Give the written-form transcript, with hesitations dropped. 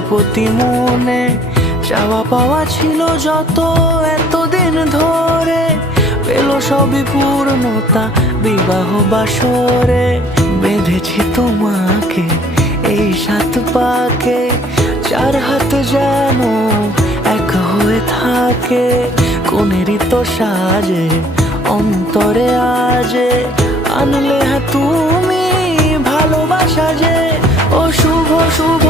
প্রজাপতি মনে চাওয়া পাওয়া ছিল যত এতদিন ধরে, পেল সবই পূর্ণতা বিবাহ বাসরে। বেঁধেছি তোমাকে এই 7 পাকে, 4 হাত যেন এক হয়ে থাকে। কোনেরই তো সাজে অন্তরে আজে আনলে তুমি ভালোবাসা যে। ও শুভ শুভ